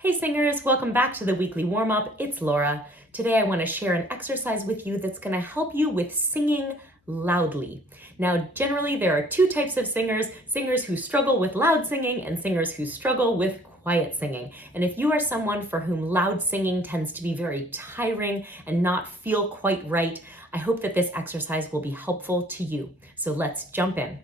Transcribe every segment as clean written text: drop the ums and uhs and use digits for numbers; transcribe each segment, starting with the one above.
Hey singers, welcome back to the weekly warm-up. It's Laura. Today I want to share an exercise with you that's going to help you with singing loudly. Now, generally there are two types of singers who struggle with loud singing and singers who struggle with quiet singing. And if you are someone for whom loud singing tends to be very tiring and not feel quite right, I hope that this exercise will be helpful to you. So let's jump in.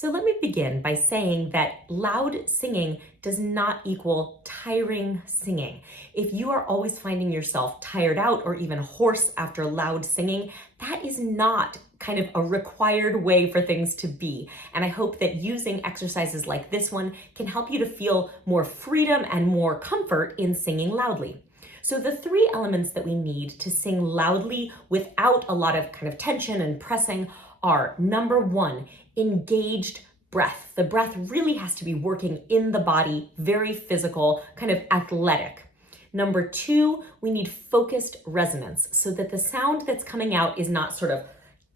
So let me begin by saying that loud singing does not equal tiring singing. If you are always finding yourself tired out or even hoarse after loud singing, that is not kind of a required way for things to be. And I hope that using exercises like this one can help you to feel more freedom and more comfort in singing loudly. So the three elements that we need to sing loudly without a lot of kind of tension and pressing are, number one, engaged breath. The breath really has to be working in the body, very physical, kind of athletic. Number two, we need focused resonance so that the sound that's coming out is not sort of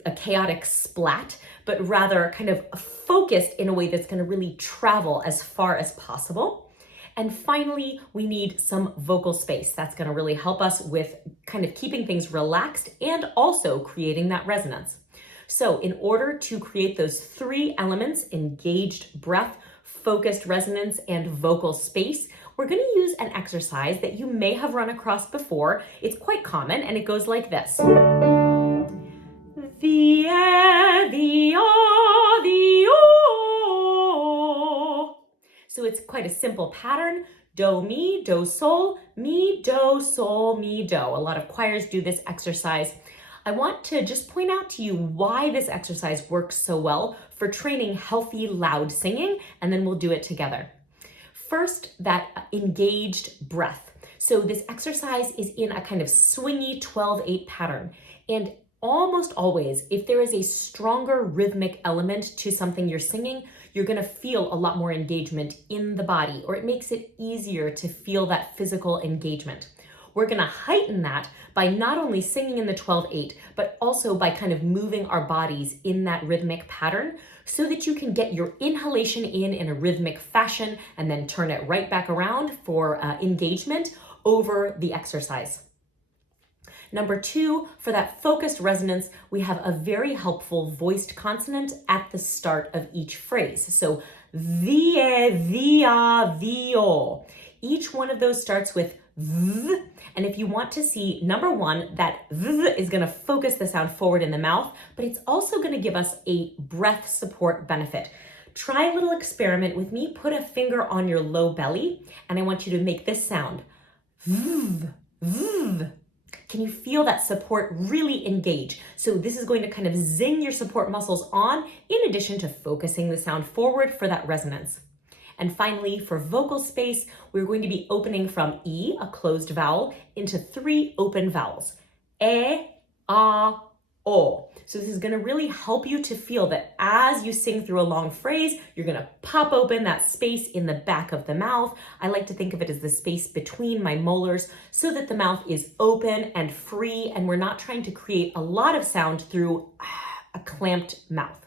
a chaotic splat, but rather kind of focused in a way that's going to really travel as far as possible. And finally, we need some vocal space. That's going to really help us with kind of keeping things relaxed and also creating that resonance. So in order to create those three elements, engaged breath, focused resonance, and vocal space, we're going to use an exercise that you may have run across before. It's quite common, and it goes like this. The, the, o. So it's quite a simple pattern. Do, mi, do, sol, mi, do, sol, mi, do. A lot of choirs do this exercise. I want to just point out to you why this exercise works so well for training healthy, loud singing, and then we'll do it together. First, that engaged breath. So this exercise is in a kind of swingy 12-8 pattern. And almost always, if there is a stronger rhythmic element to something you're singing, you're going to feel a lot more engagement in the body, or it makes it easier to feel that physical engagement. We're going to heighten that by not only singing in the 12-8, but also by kind of moving our bodies in that rhythmic pattern so that you can get your inhalation in a rhythmic fashion and then turn it right back around for engagement over the exercise. Number two, for that focused resonance, we have a very helpful voiced consonant at the start of each phrase. So, vie, via, vio. Each one of those starts with v, and if you want to see, number one, that v is going to focus the sound forward in the mouth, but it's also going to give us a breath support benefit. Try a little experiment with me. Put a finger on your low belly, and I want you to make this sound. V, v. Can you feel that support really engage? So this is going to kind of zing your support muscles on, in addition to focusing the sound forward for that resonance. And finally, for vocal space, we're going to be opening from E, a closed vowel, into three open vowels. E, A, O. So this is going to really help you to feel that as you sing through a long phrase, you're going to pop open that space in the back of the mouth. I like to think of it as the space between my molars so that the mouth is open and free, and we're not trying to create a lot of sound through a clamped mouth.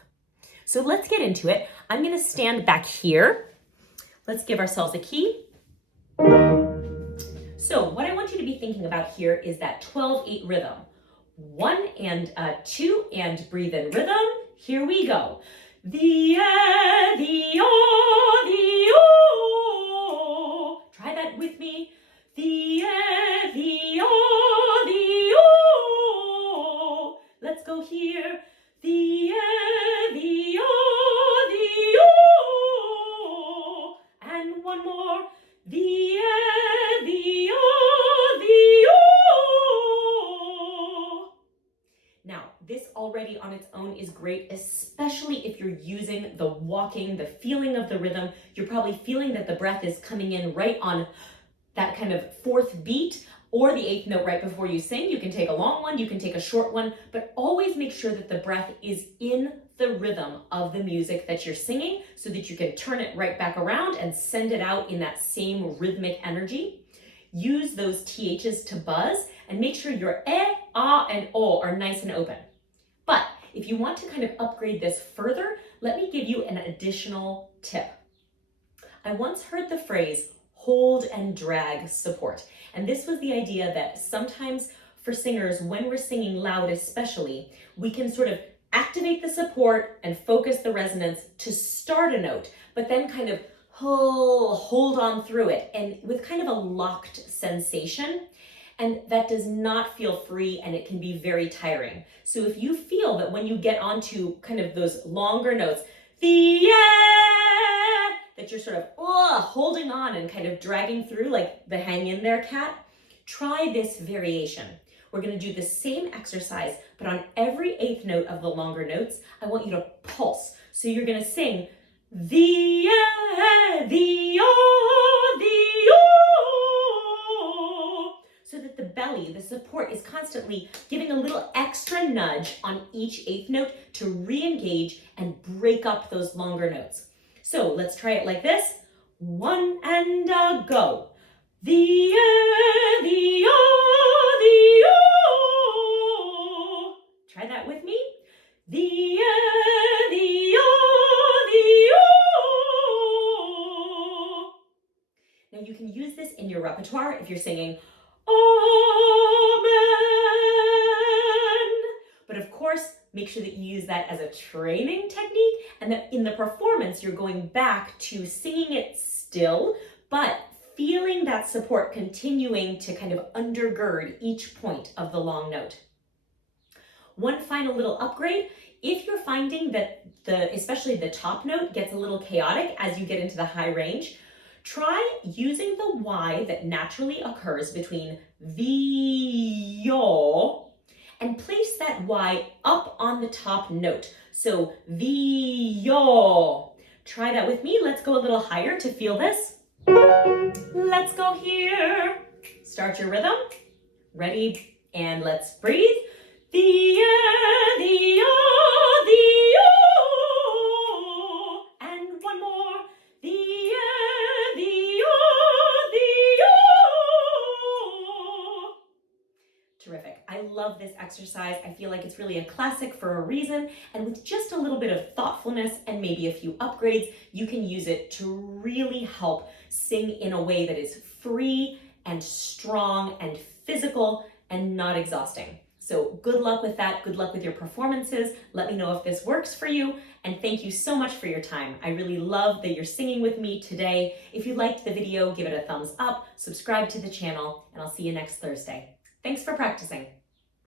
So let's get into it. I'm going to stand back here. Let's give ourselves a key. So what I want you to be thinking about here is that 12-8 rhythm. 1 and 2 and breathe in rhythm. Here we go. The, o. Try that with me. The, o. Let's go here. The, o. And one more. The, o. Now, this already on its own is great, especially if you're using the walking, the feeling of the rhythm. You're probably feeling that the breath is coming in right on that kind of fourth beat or the eighth note right before you sing. You can take a long one, you can take a short one, but always make sure that the breath is in the rhythm of the music that you're singing so that you can turn it right back around and send it out in that same rhythmic energy. Use those THs to buzz and make sure your e, a, and o are nice and open. But if you want to kind of upgrade this further, let me give you an additional tip. I once heard the phrase hold and drag support. And this was the idea that sometimes for singers, when we're singing loud especially, we can sort of activate the support and focus the resonance to start a note, but then kind of hold on through it and with kind of a locked sensation. And that does not feel free and it can be very tiring. So if you feel that when you get onto kind of those longer notes, that you're sort of holding on and kind of dragging through like the hang in there cat, try this variation. We're going to do the same exercise, but on every eighth note of the longer notes, I want you to pulse. So you're going to sing the so that the belly, the support, is constantly giving a little extra nudge on each eighth note to re-engage and break up those longer notes. So let's try it like this. 1 and a go. Try that with me. Now you can use this in your repertoire if you're singing Amen. But of course, make sure that you use that as a training technique and that in the performance, you're going back to singing it still, but feeling that support continuing to kind of undergird each point of the long note. One final little upgrade, if you're finding that especially the top note gets a little chaotic as you get into the high range, try using the Y that naturally occurs between yo and place that Y up on the top note. So yo. Try that with me. Let's go a little higher to feel this. Let's go here. Start your rhythm. Ready? And let's breathe. And one more. Terrific. I love this exercise. I feel like it's really a classic for a reason, and with just a little bit of thoughtfulness and maybe a few upgrades, you can use it to really help sing in a way that is free and strong and physical and not exhausting. So good luck with that. Good luck with your performances. Let me know if this works for you. And thank you so much for your time. I really love that you're singing with me today. If you liked the video, give it a thumbs up, subscribe to the channel, and I'll see you next Thursday. Thanks for practicing.